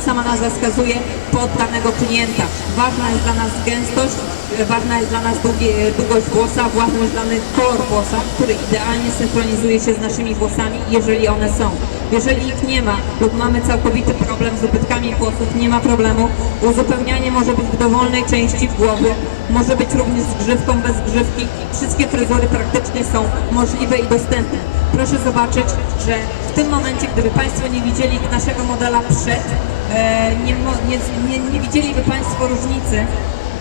sama nazwa wskazuje, pod danego klienta. Ważna jest dla nas gęstość, e, ważna jest dla nas e, długość włosa, ważny jest dla nas kolor włosa, który idealnie synchronizuje się z naszymi włosami, jeżeli one są. Jeżeli ich nie ma lub mamy całkowity problem z ubytkami włosów, nie ma problemu. Uzupełnianie może być w dowolnej części głowy, może być również z grzywką, bez grzywki. Wszystkie fryzury praktycznie są możliwe i dostępne. Proszę zobaczyć, że w tym momencie, gdyby Państwo nie widzieli naszego modela przed, nie, mo- nie, nie, nie widzieliby Państwo różnicy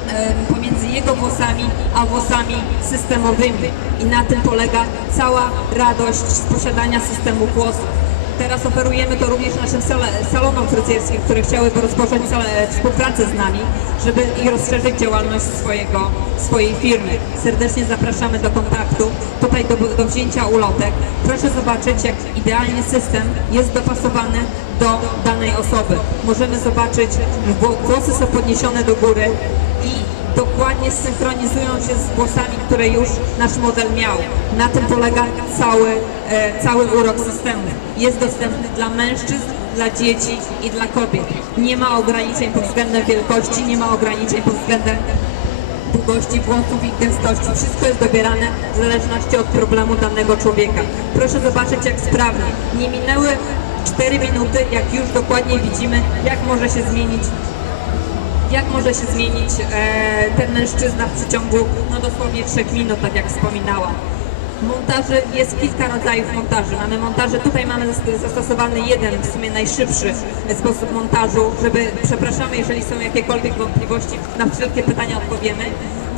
e, pomiędzy jego włosami a włosami systemowymi. I na tym polega cała radość z posiadania systemu włosów. Teraz oferujemy to również naszym sal- salonom fryzjerskim, które chciałyby rozpocząć współpracę z nami, żeby i rozszerzyć działalność swojego, swojej firmy. Serdecznie zapraszamy do kontaktu, tutaj do, do wzięcia ulotek. Proszę zobaczyć, jak idealnie system jest dopasowany do danej osoby. Możemy zobaczyć, włosy są podniesione do góry dokładnie synchronizują się z włosami, które już nasz model miał. Na tym polega cały, e, cały urok systemu. Jest dostępny dla mężczyzn, dla dzieci i dla kobiet. Nie ma ograniczeń pod względem wielkości, nie ma ograniczeń pod względem długości włosów i gęstości. Wszystko jest dobierane w zależności od problemu danego człowieka. Proszę zobaczyć jak sprawnie. Nie minęły 4 minuty, jak już dokładnie widzimy, jak może się zmienić jak może się zmienić e, ten mężczyzna w przeciągu no dosłownie 3 minut, tak jak wspominałam. Montaży, jest kilka rodzajów montaży. Mamy montaże, tutaj mamy zas- zastosowany jeden, w sumie najszybszy sposób montażu, żeby, przepraszamy, jeżeli są jakiekolwiek wątpliwości, na wszelkie pytania odpowiemy.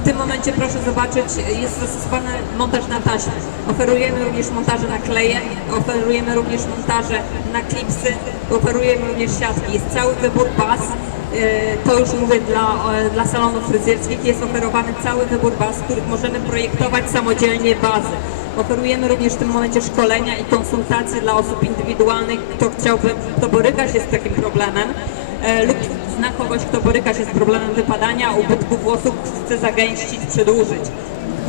W tym momencie proszę zobaczyć, jest zastosowany montaż na taśmę. Oferujemy również montaże na kleje, oferujemy również montaże na klipsy, oferujemy również siatki. Jest cały wybór baz, E, to już mówię dla, dla salonów fryzjerskich, jest oferowany cały wybór baz, w których możemy projektować samodzielnie bazy. Oferujemy również w tym momencie szkolenia i konsultacje dla osób indywidualnych, kto chciałby, kto boryka się z takim problemem e, lub zna kogoś, kto boryka się z problemem wypadania, ubytku włosów, chce zagęścić, przedłużyć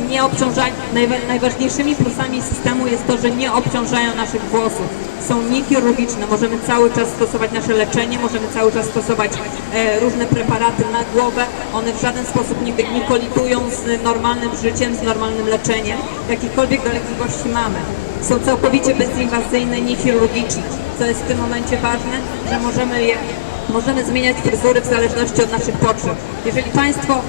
nie obciążają, najwa- najważniejszymi plusami systemu jest to, że nie obciążają naszych włosów. Są niechirurgiczne, możemy cały czas stosować nasze leczenie, możemy cały czas stosować e, różne preparaty na głowę. One w żaden sposób nie, nie z normalnym życiem, z normalnym leczeniem. Jakichkolwiek dolegliwości mamy. Są całkowicie bezinwazyjne, niechirurgiczne, co jest w tym momencie ważne, że możemy je Możemy zmieniać fryzury w zależności od naszych potrzeb. Jeżeli Państwo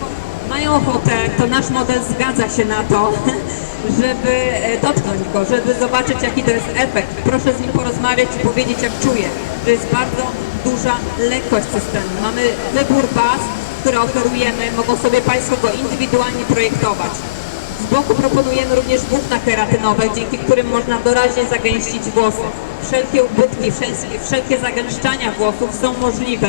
mają ochotę, to nasz model zgadza się na to, żeby e, dotknąć go, żeby zobaczyć jaki to jest efekt. Proszę z nim porozmawiać i powiedzieć jak czuje. To jest bardzo duża lekkość systemu. Mamy wybór baz, które oferujemy, mogą sobie Państwo go indywidualnie projektować. Z boku proponujemy również włókna keratynowe, dzięki którym można doraźnie zagęścić włosy. Wszelkie ubytki, wszelkie, wszelkie zagęszczania włosów są możliwe.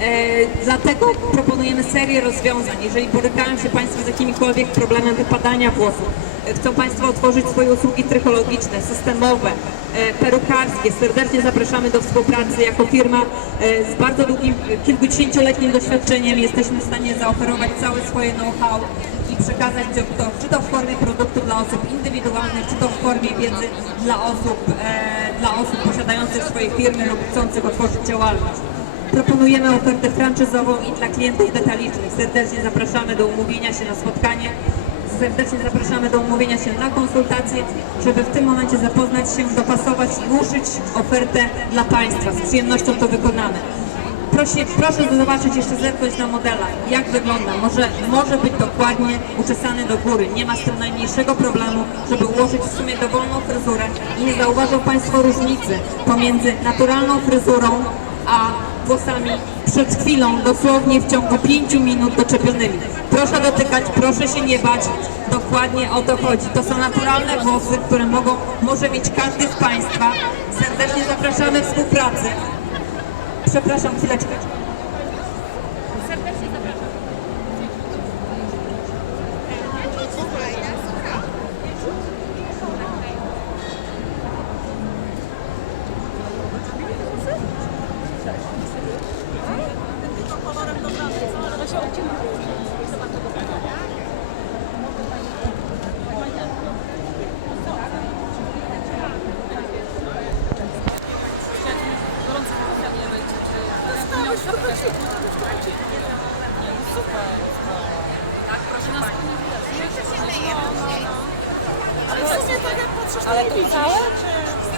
E, dlatego proponujemy serię rozwiązań. Jeżeli borykają się Państwo z jakimkolwiek problemem wypadania włosów, e, chcą Państwo otworzyć swoje usługi trychologiczne, systemowe, e, perukarskie, serdecznie zapraszamy do współpracy. Jako firma z bardzo długim, kilkudziesięcioletnim doświadczeniem jesteśmy w stanie zaoferować całe swoje know-how i przekazać to, czy to w formie produktu dla osób indywidualnych, czy to w formie wiedzy dla osób, dla osób posiadających swoje firmy lub chcących otworzyć działalność. Proponujemy ofertę franczyzową i dla klientów detalicznych. Serdecznie zapraszamy do umówienia się na spotkanie. Serdecznie zapraszamy do umówienia się na konsultacje, żeby w tym momencie zapoznać się, dopasować i uszyć ofertę dla Państwa. Z przyjemnością to wykonamy. Proszę, proszę zobaczyć jeszcze zerknąć na modela, jak wygląda. Może, może być dokładnie uczesany do góry. Nie ma z tym najmniejszego problemu, żeby ułożyć w sumie dowolną fryzurę i nie zauważą Państwo różnicy pomiędzy naturalną fryzurą a włosami przed chwilą, dosłownie w ciągu 5 minut doczepionymi. Proszę dotykać, proszę się nie bać. Dokładnie o to chodzi. To są naturalne włosy, które mogą, może mieć każdy z Państwa. Serdecznie zapraszamy w współpracy. Przepraszam, chwileczkę. Serdecznie zapraszam. Tylko kolorem dobrany, co? Ale to się odcina. Gorący kafia nie będzie, czy Nie, no super. Tak, proszę Pani. Ale w sumie tak jak patrzysz, to Ale to całe, czy...